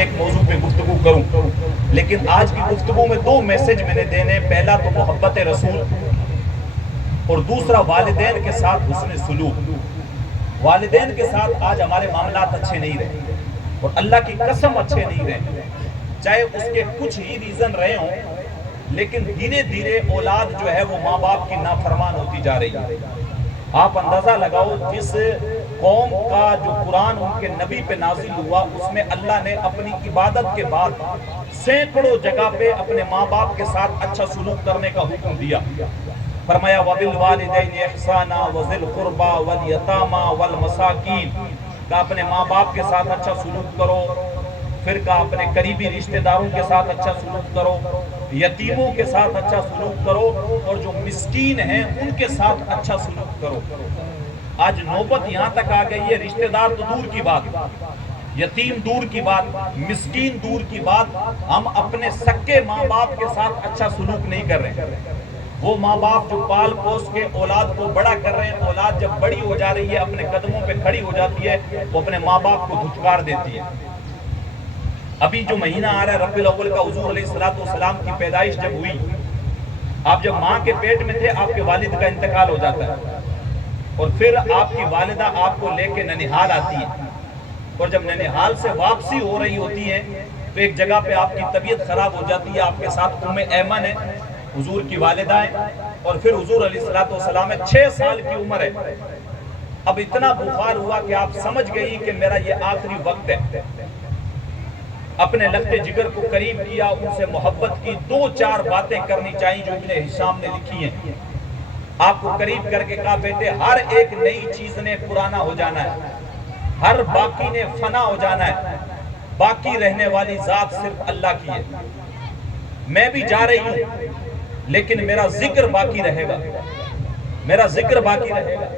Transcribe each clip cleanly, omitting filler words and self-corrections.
ایک موضوع پہ گفتگو کروں، لیکن آج کی گفتگو میں دو میسج میں نے دینے، پہلا تو محبت رسول اور دوسرا والدین کے ساتھ حسن سلوک۔ والدین کے ساتھ آج ہمارے معاملات اچھے نہیں رہے اور اللہ کی قسم اچھے نہیں رہے، چاہے اس کے کچھ ہی ریزن رہے ہوں، لیکن دھیرے دھیرے اولاد جو ہے وہ ماں باپ کی نافرمان ہوتی جا رہی ہے۔ آپ اندازہ لگاؤ، جس قوم کا جو قرآن ان کے نبی پہ نازل ہوا، اس میں اللہ نے اپنی عبادت کے بعد سینکڑوں جگہ پہ اپنے ماں باپ کے ساتھ اچھا سلوک کرنے کا حکم دیا۔ فرمایا وَبِالْوَالِدَيْنِ إِحْسَانًا وَذِي الْقُرْبَى وَالْيَتَامَى وَالْمَسَاكِينِ، کہ اپنے ماں باپ کے ساتھ اچھا سلوک کرو، پھر کہا اپنے قریبی رشتہ داروں کے ساتھ اچھا سلوک کرو، یتیموں کے ساتھ اچھا سلوک کرو، اور جو مسکین ہیں ان کے ساتھ اچھا سلوک کرو۔ آج نوبت یہاں تک آ گئی ہے، رشتہ دار تو دور کی بات، یتیم دور کی بات، مسکین دور کی بات، ہم اپنے سکے ماں باپ کے ساتھ اچھا سلوک نہیں کر رہے ہیں۔ وہ ماں باپ جو پال پوس کے اولاد کو بڑا کر رہے ہیں، اولاد جب بڑی ہو جا رہی ہے، اپنے قدموں پہ کھڑی ہو جاتی ہے، وہ اپنے ماں باپ کو دھتکار دیتی ہے۔ ابھی جو مہینہ آ رہا ہے ربیع الاول کا، حضور علیہ السلام کی پیدائش جب ہوئی، آپ جب ماں کے پیٹ میں تھے، آپ کے والد کا انتقال ہو جاتا ہے، اور پھر آپ کی والدہ آپ کو لے کے ننہال آتی ہے، اور جب ننہال سے واپسی ہو رہی ہوتی ہے تو ایک جگہ پہ آپ کی طبیعت خراب ہو جاتی ہے، آپ کے ساتھ ام ایمن ہے، حضور کی والدہ ہے، اور پھر حضور علیہ السلام ہے، 6 سال کی عمر ہے۔ اب اتنا بخار ہوا کہ آپ سمجھ گئی کہ میرا یہ آخری وقت ہے۔ اپنے لخت جگر کو قریب کیا، ان سے محبت کی، 2-4 باتیں کرنی چاہیے جو ابن ہشام نے لکھی ہیں۔ آپ کو قریب کر کے کہا، بیٹے ہر ایک نئی چیز نے پرانا ہو جانا ہے، ہر باقی نے فنا ہو جانا ہے، باقی رہنے والی ذات صرف اللہ کی ہے۔ میں بھی جا رہی ہوں لیکن میرا ذکر باقی رہے گا، میرا ذکر باقی رہے گا۔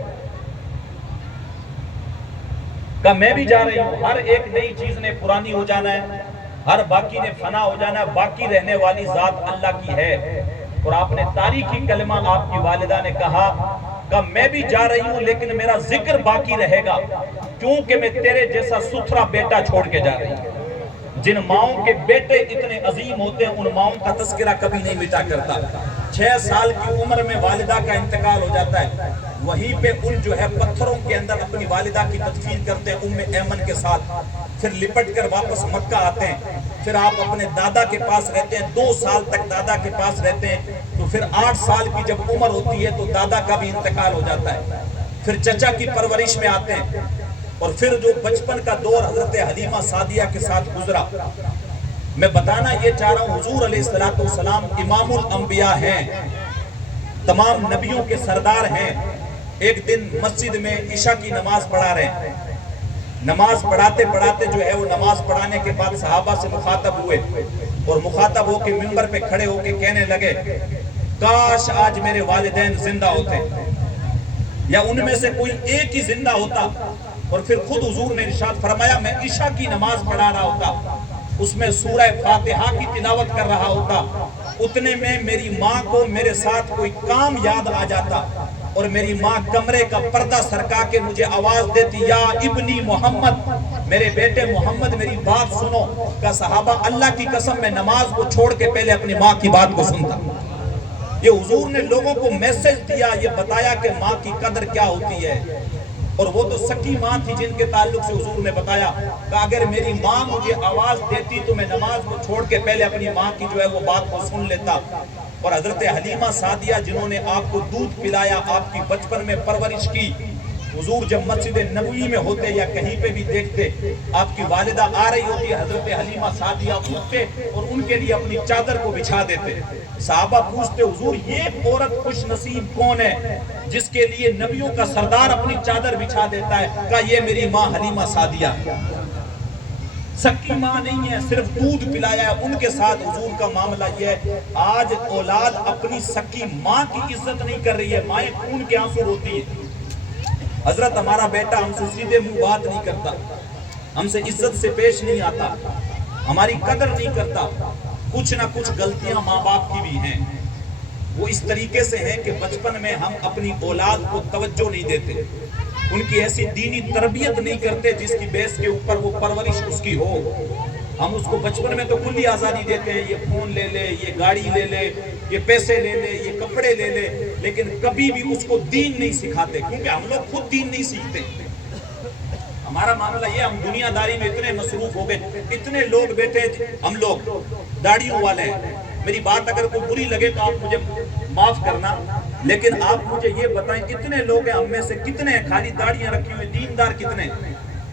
کہ میں بھی جا رہی ہوں، ہر ایک نئی چیز نے پرانی ہو جانا ہے، ہر باقی نے فنا ہو جانا ہے، باقی رہنے والی ذات اللہ کی ہے۔ اور آپ نے تاریخی کلمہ آپ کی والدہ نے کہا کہ میں بھی جا رہی ہوں لیکن میرا ذکر باقی رہے گا، کیونکہ میں تیرے جیسا ستھرا بیٹا چھوڑ کے جا رہی ہوں۔ جن ماؤں کے بیٹے اتنے عظیم ہوتے ہیں، ان ماؤں کا تذکرہ کبھی نہیں مٹا کرتا۔ 6 سال کی عمر میں والدہ کا انتقال ہو جاتا ہے، وہیں پہ ان جو ہے پتھروں کے اندر اپنی والدہ کی تدفین کرتے ہیں ام ایمن کے ساتھ، پھر لپٹ کر واپس مکہ آتے ہیں، پھر آپ اپنے دادا کے پاس رہتے ہیں، 2 سال تک دادا کے پاس رہتے ہیں، تو پھر 8 سال کی جب عمر ہوتی ہے تو دادا کا بھی انتقال ہو جاتا ہے، پھر چچا کی پرورش میں آتے ہیں، اور پھر جو بچپن کا دور حضرت حلیمہ سعدیہ کے ساتھ گزرا۔ میں بتانا یہ چاہ رہا ہوں، حضور علیہ السلام امام الانبیاء ہیں، تمام نبیوں کے سردار ہیں۔ ایک دن مسجد میں عشاء کی نماز پڑھا رہے ہیں، نماز پڑھاتے پڑھاتے جو ہے وہ نماز پڑھانے کے بعد صحابہ سے مخاطب ہوئے، اور مخاطب ہو کے منبر پہ کھڑے ہو کے کہنے لگے، کاش آج میرے والدین زندہ ہوتے، یا ان میں سے کوئی ایک ہی زندہ ہوتا۔ اور پھر خود حضور نے ارشاد فرمایا، میں عشاء کی نماز پڑھا رہا ہوتا، اس میں سورہ فاتحہ کی تلاوت کر رہا ہوتا، اتنے میں میری ماں کو میرے ساتھ کوئی کام یاد آ جاتا، اور میری ماں کمرے کا پردہ سرکا کے مجھے آواز دیتی، یا ابنی محمد، میرے بیٹے محمد میری بات سنو۔ کہ صحابہ اللہ کی قسم میں نماز کو چھوڑ کے پہلے اپنی ماں کی بات کو سنتا۔ یہ حضور نے لوگوں کو میسج دیا، یہ بتایا کہ ماں کی قدر کیا ہوتی ہے، اور وہ تو سکی ماں تھی جن کے تعلق سے حضور نے بتایا کہ اگر میری ماں مجھے آواز دیتی تو میں نماز کو چھوڑ کے پہلے اپنی ماں کی جو ہے وہ بات کو سن لیتا۔ اور حضرت حلیمہ سعدیہ جنہوں نے آپ کو دودھ پلایا، آپ کی بچپن میں پرورش کی، حضور جب مسجد نبوی میں ہوتے یا کہیں پہ بھی دیکھتے، آپ کی والدہ آ رہی ہوتی، حضرت حلیمہ سعدیہ اٹھتے اور ان کے لیے اپنی چادر کو بچھا دیتے۔ صحابہ پوچھتے، حضور یہ عورت خوش نصیب کون ہے جس کے لیے نبیوں کا سردار اپنی چادر بچھا دیتا ہے؟ کہا یہ میری ماں حلیمہ سعدیہ، سکی ماں نہیں ہے، صرف دودھ پلایا ہے۔ ان کے ساتھ حضور کا معاملہ یہ ہے، آج اولاد اپنی سکی ماں کی عزت نہیں کر رہی ہے، مائیں خون کے آنسو روتی ہیں۔ حضرت ہمارا بیٹا ہم سے سیدھے منہ بات نہیں کرتا، ہم سے عزت سے پیش نہیں آتا، ہماری قدر نہیں کرتا۔ کچھ نہ کچھ غلطیاں ماں باپ کی بھی ہیں، وہ اس طریقے سے ہیں کہ بچپن میں ہم اپنی اولاد کو توجہ نہیں دیتے، ان کی ایسی دینی تربیت نہیں کرتے جس کی بیس کے اوپر وہ پرورش اس کی ہو۔ ہم اس کو بچپن میں تو کلی آزادی دیتے ہیں، یہ فون لے لے، یہ گاڑی لے لے، یہ پیسے لے لے، یہ کپڑے لے لے، لیکن کبھی بھی اس کو دین نہیں سکھاتے، کیونکہ ہم لوگ خود دین نہیں سیکھتے۔ ہمارا معاملہ یہ، ہم دنیا داری میں اتنے مصروف ہو گئے، اتنے لوگ بیٹھے، ہم لوگ داڑھیوں والے ہیں۔ میری بات اگر کوئی بری لگے تو آپ مجھے معاف کرنا، لیکن آپ مجھے یہ بتائیں کتنے لوگ ہیں ہم میں سے، کتنے ہیں خالی داڑھیاں رکھی ہوئی، دیندار کتنے ہیں؟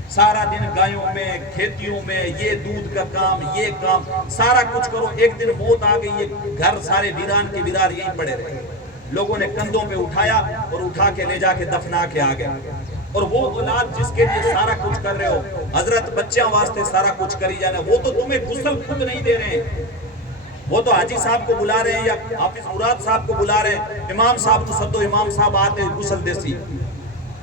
سارا دن گایوں میں، کھیتیوں میں، یہ دودھ کا کام، یہ کام، سارا کچھ کرو، ایک دن موت آ گئی، یہ گھر سارے ویران کے ویران یہی پڑے رہے۔ لوگوں نے کندھوں پہ اٹھایا اور اٹھا کے لے جا کے دفنا کے آ گئے۔ اور وہ اولاد جس کے لیے سارا کچھ کر رہے ہو، حضرت بچیاں واسطے سارا کچھ کری جانا، وہ تو تمہیں غسل خود نہیں دے رہے ہیں، وہ تو حاجی صاحب کو بلا رہے ہیں یا حافظ مراد صاحب کو بلا رہے ہیں، امام صاحب کو سدو، امام صاحب آتے غسل دیسی۔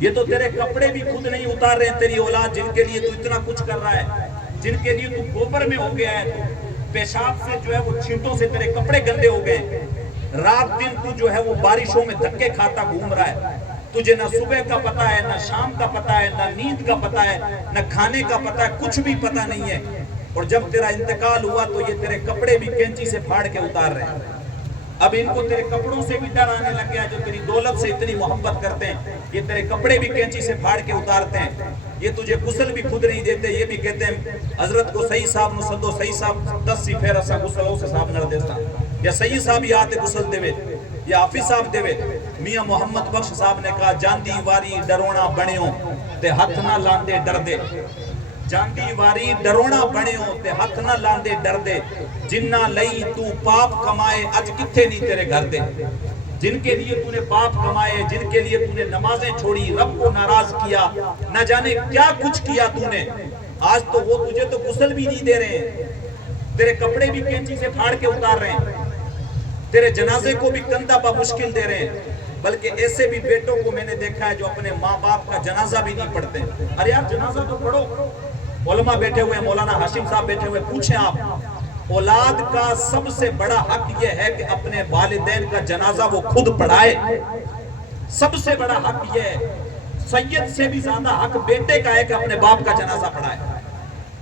یہ تو تیرے کپڑے بھی خود نہیں اتار رہے ہیں، تیری اولاد جن کے لیے تو اتنا کچھ کر رہا ہے، جن کے لیے تو گوبر میں ہو گیا ہے، تو پیشاب سے جو ہے وہ چھینٹوں سے تیرے کپڑے گندے ہو گئے، رات دن تو جو ہے وہ بارشوں میں دھکے کھاتا گھوم رہا ہے، تجھے نہ صبح کا پتہ ہے، نہ شام کا پتہ ہے، نہ نیند کا پتہ ہے، نہ کھانے کا پتہ ہے، کچھ بھی پتہ نہیں ہے۔ اور جب تیرا انتقال ہوا تو یہ تیرے کپڑے بھی کینچی سے پھاڑ کے اتار رہے ہیں۔ اب ان کو تیرے کپڑوں سے بھی ڈر آنے لگ گیا، جو تیری دولت سے اتنی محبت کرتے ہیں، یہ تیرے کپڑے بھی کینچی سے پھاڑ کے اتارتے ہیں، یہ تجھے غسل بھی خود نہیں دیتے، یہ بھی کہتے ہیں حضرت کو صحیح صاحب نو سدو، صحیح صاحب 10 سی پھر اسا غسل ہو سے صاحب نر دیتا، یا صحیح صاحب ہی آتے غسل دے، یا حافظ صاحب دے۔ میاں محمد بخش صاحب نے کہا جاندی واری ڈرونا بنیوں تے ہاتھ نہ لاندے ڈر دے، جاندی واری ڈرونا بنیوں تے ہاتھ نہ لاندے ڈر دے، جنہ لئی تو پاپ کمائے اج کتھے نہیں تیرے گھر دے۔ جن کے لیے تو نے پاپ کمائے، جن کے لیے تو نے نمازیں چھوڑی، رب کو ناراض کیا، نہ جانے کیا کچھ کیا تو نے، آج تو وہ تجھے تو غسل بھی نہیں دے رہے ہیں، تیرے کپڑے بھی کینچی سے پھاڑ کے اتار رہے ہیں، تیرے جنازے کو بھی کندھا پا مشکل دے رہے ہیں۔ بلکہ ایسے بھی بیٹوں کو میں نے دیکھا ہے جو اپنے ماں باپ کا جنازہ بھی نہیں پڑھتے۔ ارے یار جنازہ تو پڑھو، علماء بیٹھے ہوئے، مولانا ہاشم صاحب بیٹھے ہوئے، پوچھیں آپ، اولاد کا سب سے بڑا حق یہ ہے کہ اپنے والدین کا جنازہ وہ خود پڑھائے، سب سے بڑا حق یہ ہے۔ سید سے بھی زیادہ حق بیٹے کا ہے کہ اپنے باپ کا جنازہ پڑھائے،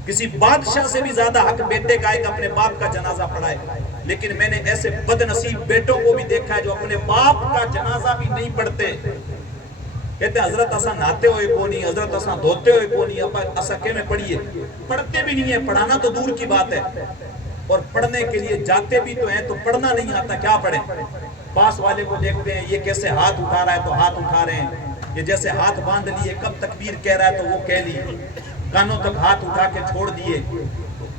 کسی بادشاہ سے بھی زیادہ حق بیٹے کا ہے کہ اپنے باپ کا جنازہ پڑھائے۔ لیکن میں نے ایسے بد نصیب بیٹوں کو بھی دیکھا ہے جو اپنے باپ کا جنازہ بھی نہیں پڑھتے، کہتے ہیں حضرت اسا ناتے ہوئے کو نہیں، حضرت اسا دھوتے ہوئے کو نہیں، اسا کے میں پڑھیے، پڑھتے بھی نہیں ہے، پڑھانا تو دور کی بات ہے، اور پڑھنے کے لیے جاتے بھی تو ہیں تو پڑھنا نہیں آتا، کیا پڑھیں؟ پاس والے کو دیکھتے ہیں یہ کیسے ہاتھ اٹھا رہا ہے تو ہاتھ اٹھا رہے ہیں، یہ جیسے ہاتھ باندھ لیے، کب تکبیر کہہ رہا ہے تو وہ کہہ لی، کانوں تک ہاتھ اٹھا کے چھوڑ دیے،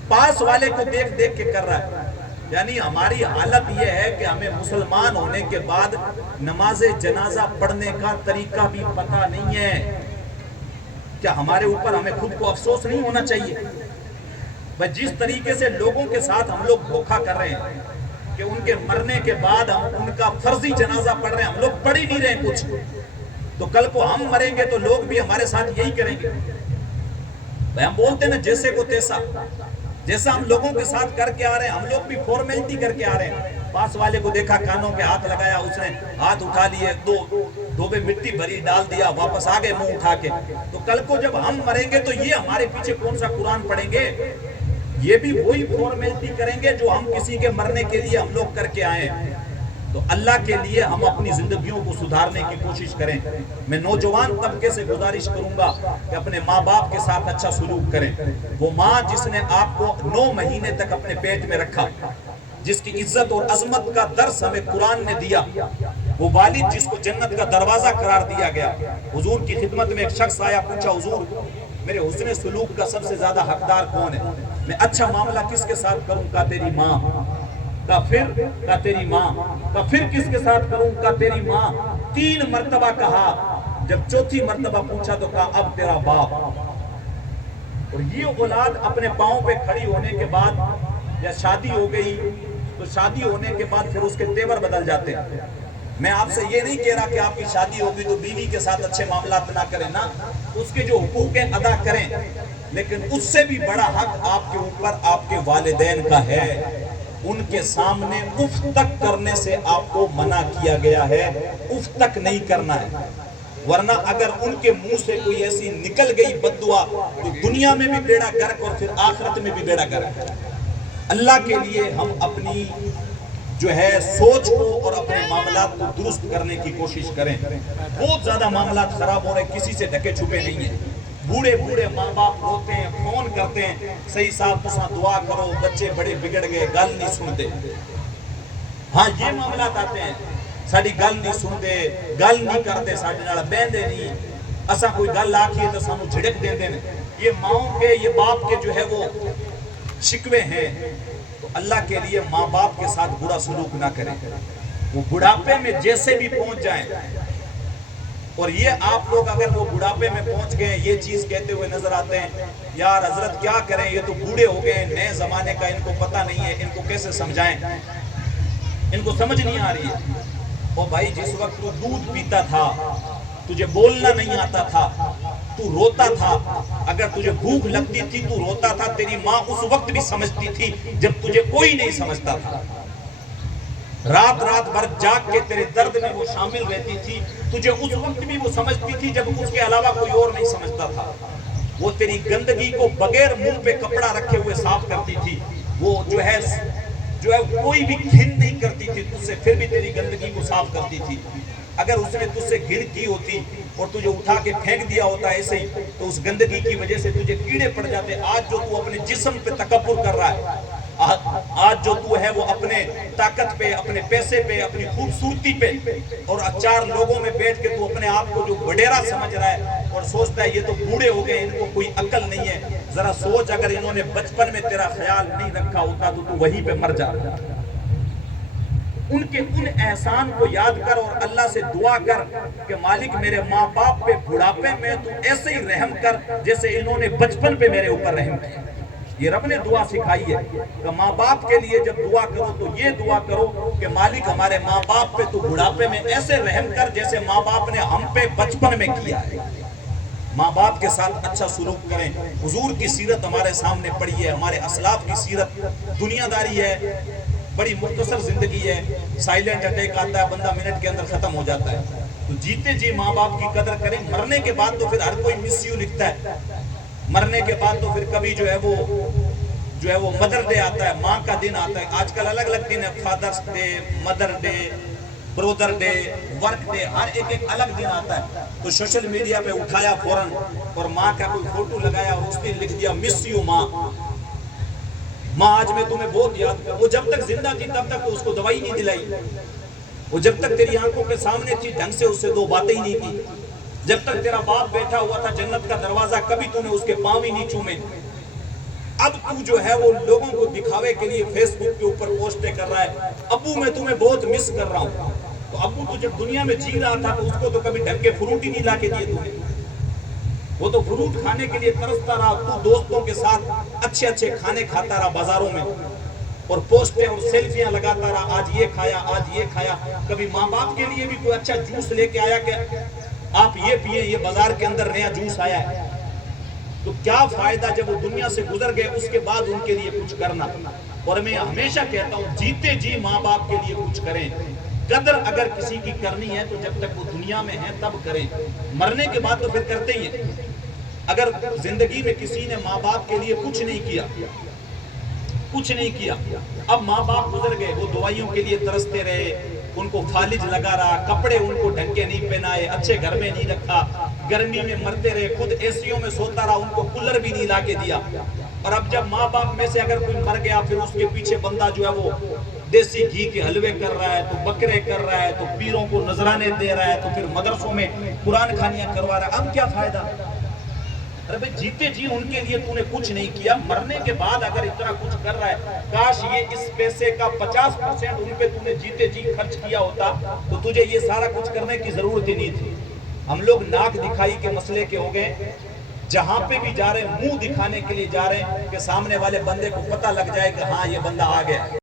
پاس والے کو دیکھ دیکھ کے کر رہا ہے۔ یعنی ہماری حالت یہ ہے کہ ہمیں مسلمان ہونے کے بعد نماز جنازہ پڑھنے کا طریقہ بھی پتہ نہیں ہے۔ کیا ہمارے اوپر ہمیں خود کو افسوس نہیں ہونا چاہیے؟ بھئی جس طریقے سے لوگوں کے ساتھ ہم لوگ دھوکہ کر رہے ہیں کہ ان کے مرنے کے بعد ہم ان کا فرضی جنازہ پڑھ رہے ہیں، ہم لوگ پڑھ ہی نہیں رہے ہیں کچھ، تو کل کو ہم مریں گے تو لوگ بھی ہمارے ساتھ یہی کریں گے۔ بھئی ہم بولتے ہیں نا جیسے کو تیسا، جیسا ہم لوگوں کے ساتھ کر کے آ رہے ہیں، ہم لوگ بھی فارمیلٹی کر کے آ رہے ہیں۔ پاس والے کو دیکھا کانوں پہ ہاتھ لگایا، اس نے ہاتھ اٹھا لیے، دو بے مٹی بھری ڈال دیا، واپس آگے منہ اٹھا کے، تو کل کو جب ہم مریں گے تو یہ ہمارے پیچھے کون سا قرآن پڑھیں گے؟ یہ بھی وہی فارمیلٹی کریں گے جو ہم کسی کے مرنے کے لیے ہم لوگ کر کے آئے ہیں۔ تو اللہ کے لیے ہم اپنی زندگیوں کو سدھارنے کی کوشش کریں۔ میں نوجوان طبقے سے گزارش کروں گا کہ اپنے ماں باپ کے ساتھ اچھا سلوک کریں۔ وہ ماں جس نے آپ کو 9 مہینے تک اپنے پیٹ میں رکھا، جس کی عزت اور عظمت کا درس ہمیں قرآن نے دیا، وہ والد جس کو جنت کا دروازہ قرار دیا گیا۔ حضور کی خدمت میں ایک شخص آیا، پوچھا حضور میرے حسن سلوک کا سب سے زیادہ حقدار کون ہے؟ میں اچھا معاملہ کس کے ساتھ کروں؟ کہا تیری ماں۔ کہا پھر؟ کہا تیری ماں۔ کہا پھر کس کے ساتھ کروں؟ کہا تیری ماں۔ 3 مرتبہ کہا، جب چوتھی مرتبہ پوچھا تو کہا اب تیرا باپ۔ اور یہ اولاد اپنے پاؤں پہ کھڑی ہونے کے بعد یا شادی ہو گئی تو شادی ہونے کے بعد پھر اس کے تیور بدل جاتے ہیں۔ میں آپ سے یہ نہیں کہہ رہا کہ آپ کی شادی ہوگی تو بیوی کے ساتھ اچھے معاملات نہ کریں، نہ، اس کے جو حقوق ہیں ادا کریں، لیکن اس سے بھی بڑا حق آپ کے اوپر آپ کے والدین کا ہے۔ ان کے سامنے اف تک کرنے سے آپ کو منع کیا گیا ہے، اف تک نہیں کرنا ہے۔ ورنہ اگر ان کے منہ سے کوئی ایسی نکل گئی بد دعا تو دنیا میں بھی بیڑا گرک اور پھر آخرت میں بھی بیڑا گرک۔ اللہ کے لیے ہم اپنی جو ہے سوچ کو اور اپنے معاملات کو درست کرنے کی کوشش کریں۔ بہت زیادہ معاملات خراب ہو رہے، کسی سے ڈھکے چھپے نہیں ہیں۔ بوڑھے بوڑھے ماں باپ روتے ہیں، فون کرتے ہیں، صحیح صاحب تساں دعا کرو، بچے بڑے بگڑ گئے، گل نہیں سنتے۔ ہاں یہ معاملات آتے ہیں، ساڑی گل نہیں سنتے، گل نہیں کرتے، ساڑی نال بیندے نہیں، اساں کوئی گل آکھیے تو سانو جھڑک دیندے ہیں۔ یہ ماؤں کے، یہ باپ کے جو ہے وہ شکوے ہیں۔ تو اللہ کے لیے ماں باپ کے ساتھ برا سلوک نہ کریں، وہ بڑھاپے میں جیسے بھی پہنچ جائیں۔ اور یہ آپ لوگ اگر وہ بڑھاپے میں پہنچ گئے یہ چیز کہتے ہوئے نظر آتے ہیں، یار حضرت کیا کریں، یہ تو بوڑھے ہو گئے، نئے زمانے کا ان کو پتہ نہیں ہے، ان کو کیسے سمجھائیں، ان کو سمجھ نہیں آ رہی ہے۔ او بھائی، جس وقت تو دودھ پیتا تھا، تجھے بولنا نہیں آتا تھا، تو روتا تھا، اگر تجھے بھوک لگتی تھی تو روتا تھا، تیری ماں اس وقت بھی سمجھتی تھی جب تجھے کوئی نہیں سمجھتا تھا۔ رات رات بھر جاگ کے تیرے درد میں وہ شامل رہتی تھی، تجھے اس وقت بھی وہ سمجھتی تھی جب اس کے علاوہ کوئی اور نہیں سمجھتا تھا۔ وہ تیری گندگی کو بغیر منہ پہ کپڑا رکھے ہوئے صاف کرتی تھی، وہ جو ہے کوئی بھی گھن نہیں کرتی تھی تجھ سے، پھر بھی تیری گندگی کو صاف کرتی تھی۔ اگر اس نے تجھ سے گھن کی ہوتی اور تجھے اٹھا کے پھینک دیا ہوتا ایسے ہی تو اس گندگی کی وجہ سے تجھے کیڑے پڑ جاتے۔ آج جو تو اپنے جسم پہ تکبر کر رہا ہے، آج جو تو ہے وہ اپنے طاقت پہ، اپنے پیسے پہ، اپنی خوبصورتی پہ، اور چار لوگوں میں بیٹھ کے تو اپنے آپ کو جو وڈیرا سمجھ رہا ہے اور سوچتا ہے یہ تو بوڑھے ہو گئے، ان کو کوئی عقل نہیں ہے۔ ذرا سوچ، اگر انہوں نے بچپن میں تیرا خیال نہیں رکھا ہوتا تو تو وہیں پہ مر جاتا۔ ان کے ان احسان کو یاد کر اور اللہ سے دعا کر کہ مالک میرے ماں باپ پہ بڑھاپے میں تو ایسے ہی رحم کر جیسے انہوں نے بچپن پہ میرے اوپر رحم کیا۔ یہ رب نے دعا سکھائی ہے کہ ماں باپ کے لیے جب دعا کرو تو یہ دعا کرو کہ مالک ہمارے ماں باپ پہ تو بڑھاپے میں ایسے رحم کر جیسے ماں باپ نے ہم پہ بچپن میں کیا ہے۔ ماں باپ کے ساتھ اچھا سلوک کریں۔ حضور کی سیرت ہمارے سامنے پڑی ہے، ہمارے اسلاف کی سیرت، دنیا داری ہے، بڑی مختصر زندگی ہے، سائلنٹ اٹیک آتا ہے، بندہ منٹ کے اندر ختم ہو جاتا ہے۔ تو جیتے جی ماں باپ کی قدر کریں، مرنے کے بعد تو پھر ہر کوئی مس یو لکھتا ہے، مرنے کے بعد تو پھر کبھی جو ہے وہ مدر ڈے آتا ہے، ماں کا دن آتا ہے۔ آج کل الگ الگ دن ہے، fathers day, mother day, brother day, work day, ہر ایک الگ دن آتا ہے۔ تو سوشل میڈیا پہ اٹھایا فوراً اور ماں کا کوئی فوٹو لگایا اور اس نے لکھ دیا مس یو ماں، ماں آج میں تمہیں بہت یاد کر۔ وہ جب تک زندہ تھی تب تک تو اس کو دوائی نہیں دلائی، وہ جب تک تیری آنکھوں کے سامنے تھی ڈھنگ سے اس سے دو باتیں ہی نہیں کی، جب تک تیرا باپ بیٹھا ہوا تھا جنت کا دروازہ کبھی تو نے اس کے پاؤں ہی نہیں چومے۔ اب تو جو ہے وہ لوگوں کو دکھاوے کے لیے فیس بک کے اوپر پوسٹیں کر رہا ہے، ابو میں تمہیں بہت مس کر رہا ہوں۔ تو ابو تو جب دنیا میں جی رہا تھا تو اس کو تو کبھی ڈھنگ کے فروٹ ہی نہیں لا کے دیے تم نے، وہ تو فروٹ کھانے کے لیے ترستا رہا، تو دوستوں کے ساتھ اچھے اچھے کھانے کھاتا رہا بازاروں میں اور پوسٹیں اور سیلفیاں لگاتا رہا، آج یہ کھایا، آج یہ کھایا۔ کبھی ماں باپ کے لیے بھی کوئی اچھا جوس لے کے آیا کہ آپ یہ پیئے، یہ بازار کے اندر نیا جوس آیا ہے؟ تو کیا فائدہ جب وہ دنیا سے گزر گئے اس کے بعد ان کے لیے کچھ کرنا۔ اور میں ہمیشہ کہتا ہوں جیتے جی ماں باپ کے لیے کچھ کریں۔ قدر اگر کسی کی کرنی ہے تو جب تک وہ دنیا میں ہے تب کریں، مرنے کے بعد تو پھر کرتے ہی ہیں۔ اگر زندگی میں کسی نے ماں باپ کے لیے کچھ نہیں کیا، اب ماں باپ گزر گئے، وہ دوائیوں کے لیے ترستے رہے، ان کو فالج لگا رہا، کپڑے ان کو ڈھنگ کے نہیں پہنائے، اچھے گھر میں نہیں رکھا، گرمی میں مرتے رہے، خود ایسیوں میں سوتا رہا، ان کو کولر بھی نہیں لا کے دیا۔ اور اب جب ماں باپ میں سے اگر کوئی مر گیا پھر اس کے پیچھے بندہ جو ہے وہ دیسی گھی کے حلوے کر رہا ہے، تو بکرے کر رہا ہے، تو پیروں کو نذرانے دے رہا ہے، تو پھر مدرسوں میں قرآن خوانیاں کروا رہا ہے، اب کیا فائدہ؟ ارے بھئی جیتے جی ان کے لیے تو نے کچھ نہیں کیا، مرنے کے بعد اگر اتنا کچھ کر رہا ہے، کاش یہ اس پیسے کا 50% ان پہ تو نے جیتے جی خرچ کیا ہوتا تو تجھے یہ سارا کچھ کرنے کی ضرورت ہی نہیں تھی۔ ہم لوگ ناک دکھائی کے مسئلے کے ہو گئے، جہاں پہ بھی جا رہے ہیں منہ دکھانے کے لیے جا رہے ہیں کہ سامنے والے بندے کو پتہ لگ جائے کہ ہاں یہ بندہ آ گیا۔